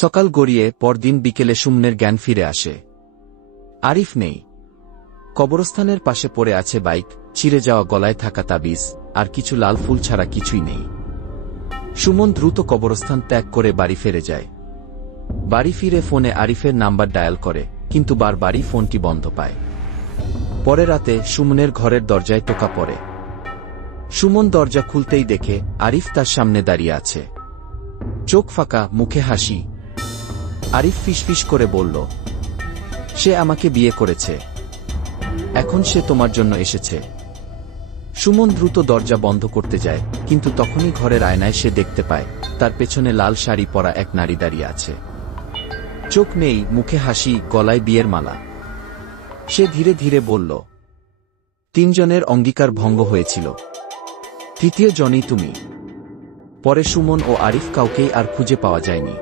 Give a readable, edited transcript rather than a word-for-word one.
সকাল গড়িয়ে পরদিন বিকেলে সুমনের জ্ঞান ফিরে আসে। আরিফ নেই। কবরস্থানের পাশে পড়ে আছে বাইক, ছিঁড়ে যাওয়া গলায় থাকা তাবিজ, আর কিছু লাল ফুল ছাড়া কিছুই নেই। সুমন দ্রুত কবরস্থান ত্যাগ করে বাড়ি ফিরে যায়। বাড়ি ফিরে ফোনে আরিফের নাম্বার ডায়াল করে, কিন্তু বারবারই ফোনটি বন্ধ পায়। পরে রাতে সুমনের ঘরের দরজায় টোকা পড়ে। সুমন দরজা খুলতেই দেখে আরিফ তার সামনে দাঁড়িয়ে আছে, চোখ ফাঁকা, মুখে হাসি। আরিফ ফিসফিস করে বলল, সে আমাকে বিয়ে করেছে, এখন সে তোমার জন্য এসেছে। সুমন দ্রুত দরজা বন্ধ করতে যায়, কিন্তু তখনই ঘরের আয়নায় সে দেখতে পায় তার পেছনে লাল শাড়ি পরা এক নারী দাঁড়িয়ে আছে। চোখ নেই, মুখে হাসি, গলায় বিয়ের মালা। সে ধীরে ধীরে বলল, তিনজনের অঙ্গীকার ভঙ্গ হয়েছিল, তৃতীয় জনই তুমি। পরে সুমন ও আরিফ কাউকেই আর খুঁজে পাওয়া যায়নি।